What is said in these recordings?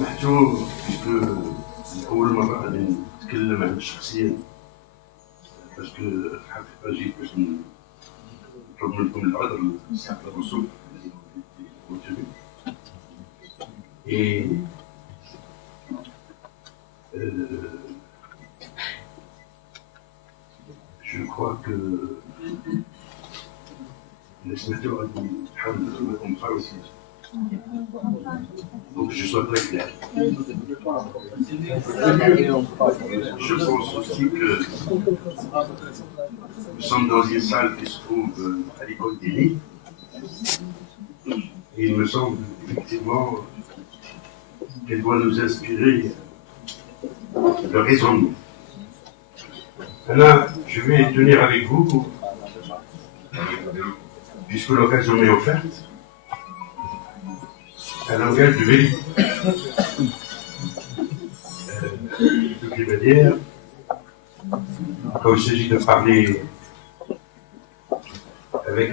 سمحتوا باسكو أول مرة غادي نتكلم أنا شخصيا باسكو الحقيقة جيت باش نطلب منكم العذر لساعة الرسول Et je crois que le sénateur a dit on parle aussi. Donc je sois très clair. Je pense aussi que nous sommes dans une salle qui se trouve à l'école des Lits. Et il me semble effectivement qu'elle doit nous inspirer le raisonnement. Maintenant, je vais tenir avec vous, puisque l'occasion m'est offerte, un langage de vérité. De toute manière, quand il s'agit de parler avec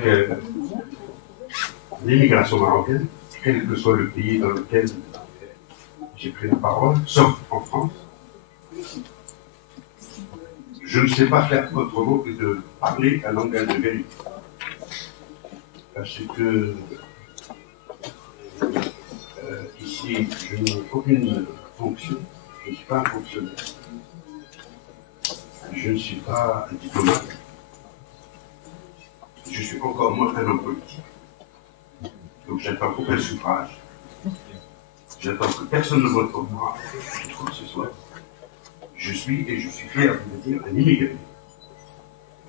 l'immigration marocaine, quel que soit le pays dans lequel j'ai pris la parole, sauf en France, je ne sais pas faire autrement que de parler un langage de vérité. Parce que ici, je n'ai aucune fonction, je ne suis pas un fonctionnaire, je ne suis pas un diplomate, je suis encore moins un homme politique. Donc j'attends aucun suffrage, j'attends que personne ne vote pour moi, quoi que ce soit. Je suis, et je suis fier de le dire, un immigré.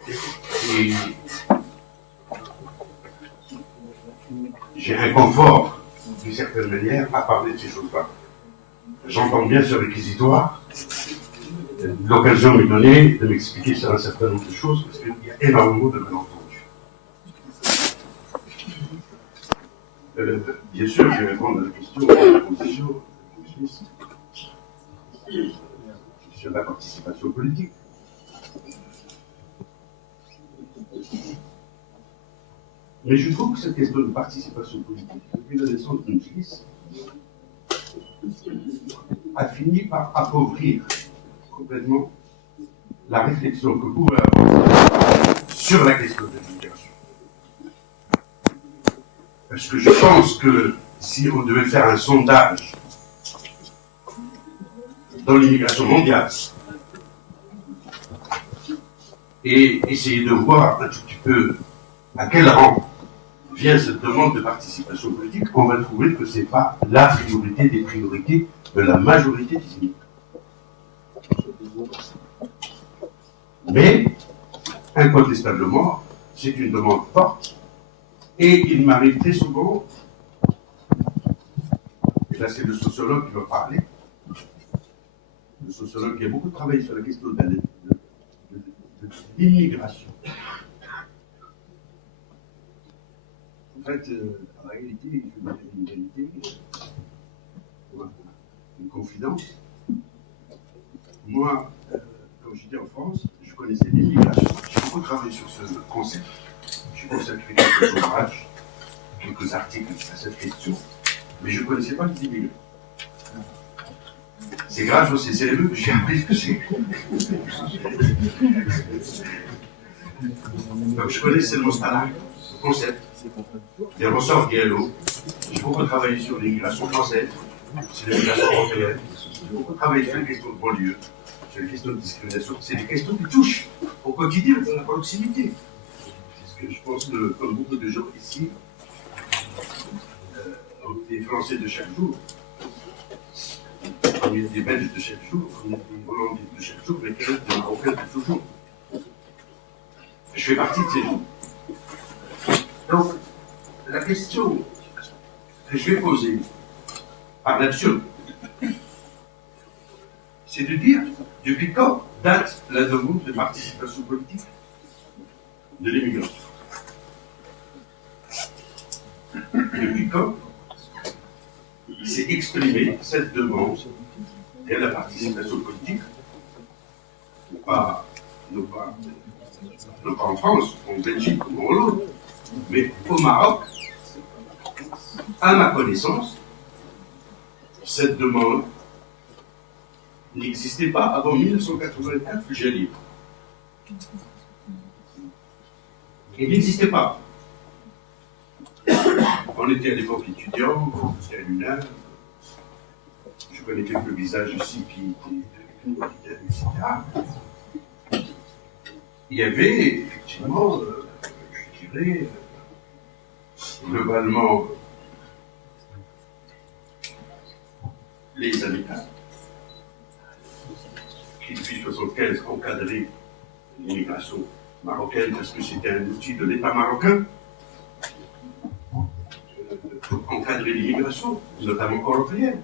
Et j'ai un confort, d'une certaine manière, à parler de ces choses-là. J'entends bien ce réquisitoire, l'occasion m'est donnée de m'expliquer sur un certain nombre de choses, parce qu'il y a énormément de malentendus. Bien sûr, je vais répondre à la question de la position sur la participation politique. Mais je trouve que cette question de participation politique, depuis la naissance de Moujlis, a fini par appauvrir complètement la réflexion que vous pouvez avoir sur la question de l'immigration. Parce que je pense que si on devait faire un sondage dans l'immigration mondiale et essayer de voir un tout petit peu à quel rang vient cette demande de participation politique, on va trouver que ce n'est pas la priorité des priorités de la majorité des immigrés. Mais, incontestablement, c'est une demande forte et il m'arrive très souvent, et là c'est le sociologue qui va parler, le sociologue qui a beaucoup travaillé sur la question de l'immigration. En fait, en réalité, je vous dis une vérité, une confidence. Moi, comme j'étais en France, je connaissais l'immigration. J'ai beaucoup travaillé sur ce concept. J'ai consacré quelques ouvrages, quelques articles à cette question, mais je ne connaissais pas les immigrés. C'est grâce au CCME que j'ai appris ce que c'est. Donc je connaissais le Mostala, le concept, les ressorts d'ILO. J'ai beaucoup travaillé sur l'immigration française, sur l'immigration européenne. J'ai beaucoup travaillé sur les questions de banlieue, sur les questions de discrimination. C'est des questions qui touchent au quotidien, dans la proximité. Parce que je pense que, comme beaucoup de gens ici, des Français de chaque jour, on est des Belges de chaque jour, on est des Hollandais de chaque jour, mais des Marocains de toujours. Je fais partie de ces gens. Donc, la question que je vais poser, par l'absurde, c'est de dire depuis quand date la demande de participation politique de l'immigration. Depuis quand s'est exprimée cette demande de la participation politique, non pas en France, en Belgique ou en Hollande, mais au Maroc, à ma connaissance, cette demande n'existait pas avant 1984 que j'ai libre. Il n'existait pas. On était à l'époque étudiant, on était à l'UNAM. Je connais quelques visages ici qui étaient etc. Il y avait effectivement, je dirais, globalement, les Américains qui depuis 1975 encadraient l'immigration marocaine parce que c'était un outil de l'État marocain pour encadrer l'immigration, notamment européenne,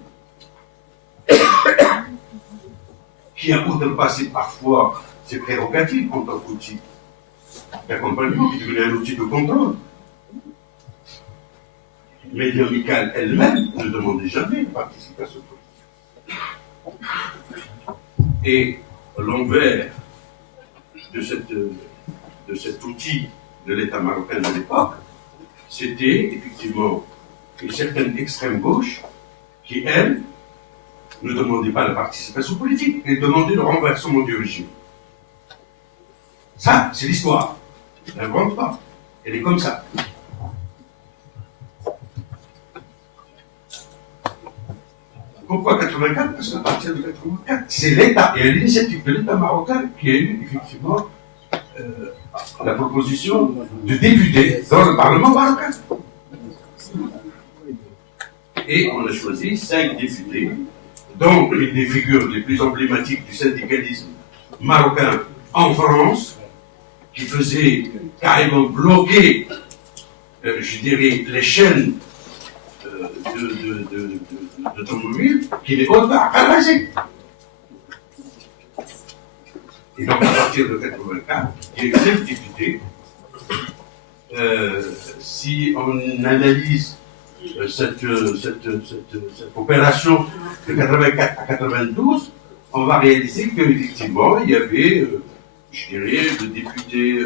qui a outrepassé parfois ses prérogatives en tant qu'outil d'accompagnement, qui devenait un outil de contrôle. Mais l'amicale elle-même ne demandait jamais de participation politique. Et l'envers de cet outil de l'État marocain de l'époque, c'était effectivement une certaine extrême gauche qui, elle, ne demandait pas la participation politique, elle demandait le renversement du régime. Ça, c'est l'histoire. Je n'invente pas. Elle est comme ça. Pourquoi 84? Parce qu'à partir de 84, c'est l'État et l'initiative de l'État marocain qui a eu effectivement la proposition de députés dans le Parlement marocain. Et on a choisi 5 députés, dont une des figures les plus emblématiques du syndicalisme marocain en France, qui faisait carrément bloquer, je dirais, les chaînes d'automobile, qui les haute à raser. Et donc, à partir de 84, il y a eu 9 députés. Si on analyse cette opération de 84 à 92, on va réaliser qu'effectivement, il y avait, je dirais, le député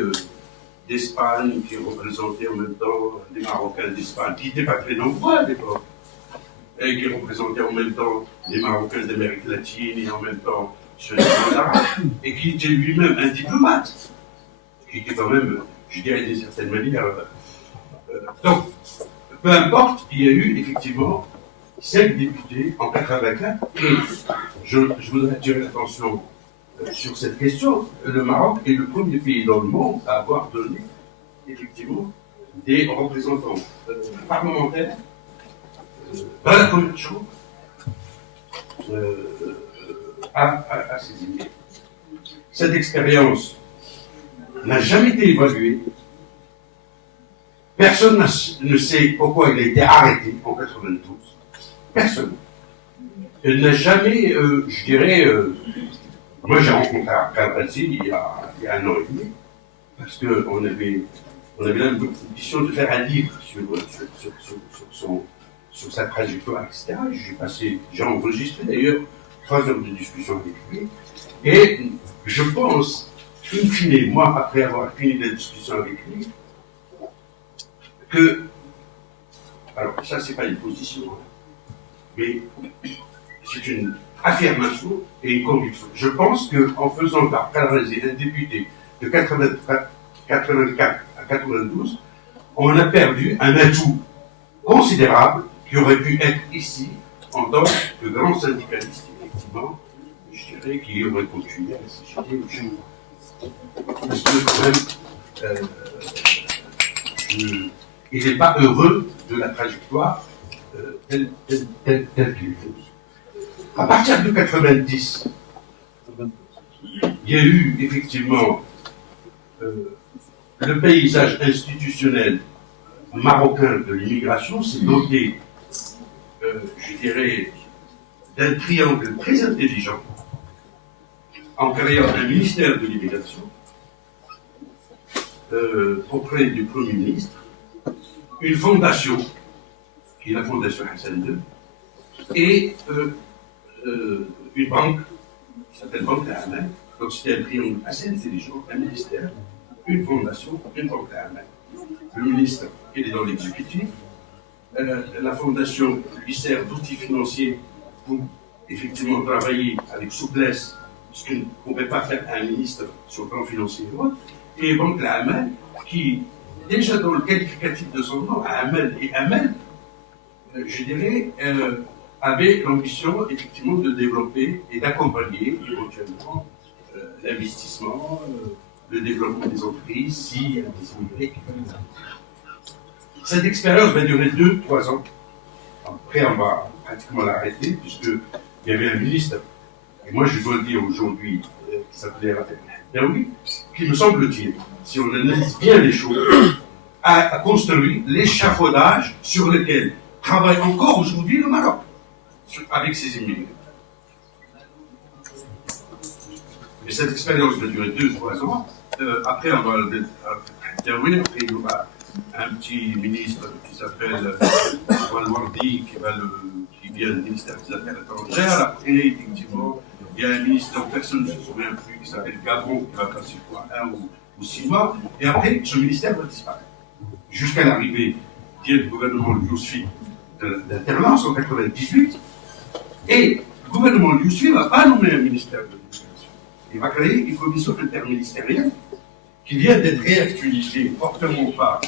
d'Espagne qui représentait en même temps les Marocains d'Espagne, qui n'étaient pas très nombreux à l'époque, et qui représentait en même temps les Marocains d'Amérique latine et en même temps ceux des Arabes, et qui était lui-même un diplomate, qui était quand même, je dirais d'une certaine manière. Donc, peu importe, il y a eu effectivement 5 députés en 84, et je voudrais attirer l'attention sur cette question. Le Maroc est le premier pays dans le monde à avoir donné effectivement des représentants parlementaires dans la première chambre à ces idées. Cette expérience n'a jamais été évaluée. Personne ne sait pourquoi il a été arrêté en 92. Personne. Elle n'a jamais, je dirais, moi j'ai rencontré Kadhafi il y a 1 an et demi, parce qu'on avait l'ambition de faire un livre sur sa trajectoire, etc. J'ai enregistré d'ailleurs 3 heures de discussion avec lui, et je pense, in fine, moi, après avoir fini la discussion avec lui, que, alors ça c'est pas une position, mais c'est une affirmation et une conviction. Je pense qu'en faisant paralyser un député de 84 à 92, on a perdu un atout considérable qui aurait pu être ici en tant que grand syndicaliste, effectivement, je dirais, qui aurait continué à s'agiter au chez nous. Parce que quand même, il n'est pas heureux de la trajectoire telle qu'il faut. À partir de 90, il y a eu effectivement le paysage institutionnel marocain de l'immigration s'est doté, je dirais, d'un triangle très intelligent en créant un ministère de l'immigration auprès du Premier ministre, une fondation, qui est la Fondation Hassan II, et une banque, qui s'appelle Banque d'Ahmed. Donc c'était un triangle assez intelligent, un ministère, une fondation, une banque d'Ahmed. Le ministre, il est dans l'exécutif. La fondation lui sert d'outil financier pour effectivement travailler avec souplesse, ce que ne pourrait pas faire un ministre sur le plan financier et autres, et donc la AMEL, qui, déjà dans le qualificatif de son nom, AMEL et AMEL, je dirais, avait l'ambition effectivement de développer et d'accompagner éventuellement l'investissement, le développement des entreprises, si des immigrés. Cette expérience va durer 2-3 ans. Après, on va pratiquement l'arrêter, puisqu'il y avait un ministre, et moi je dois le dire aujourd'hui, qui s'appelait Daoui, qui me semble-t-il, si on analyse bien les choses, a construit l'échafaudage sur lequel travaille encore aujourd'hui le Maroc, avec ses immigrés. Et cette expérience va durer 2-3 ans. Après, on va Daoui, après il y aura un petit ministre qui s'appelle Walwardi, qui vient du ministère des Affaires étrangères. Après, effectivement, il y a un ministre dont personne ne se souvient plus, qui s'appelle Gabon, qui va passer pour 1 ou 6 mois. Et après, ce ministère va disparaître. Jusqu'à l'arrivée du gouvernement Yousfi d'alternance en 1998. Et le gouvernement Yousfi ne va pas nommer un ministère de l'éducation. Il va créer une commission interministérielle qui vient d'être réactualisée fortement par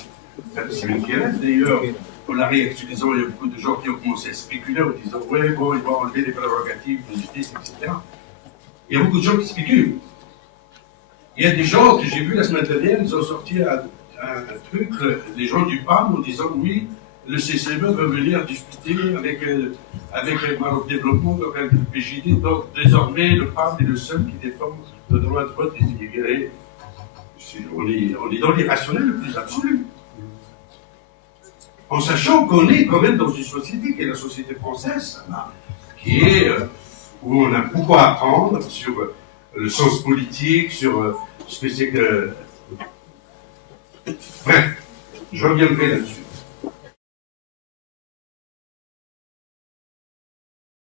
Simone Kéret. D'ailleurs, en la réactualisant, il y a beaucoup de gens qui ont commencé à spéculer en disant « ouais, bon, il va enlever les prérogatives de justice, etc. » Il y a beaucoup de gens qui spéculent. Il y a des gens que j'ai vus la semaine dernière, ils ont sorti un truc, les gens du PAM, en disant « oui, le CCME va venir discuter avec le Maroc Développement, avec le PJD, donc désormais le PAM est le seul qui défend le droit de vote des immigrés. » On est dans l'irrationnel le plus absolu. En sachant qu'on est quand même dans une société qui est la société française, qui est où on a beaucoup à apprendre sur le sens politique, sur ce que c'est que... Bref, je reviendrai là-dessus.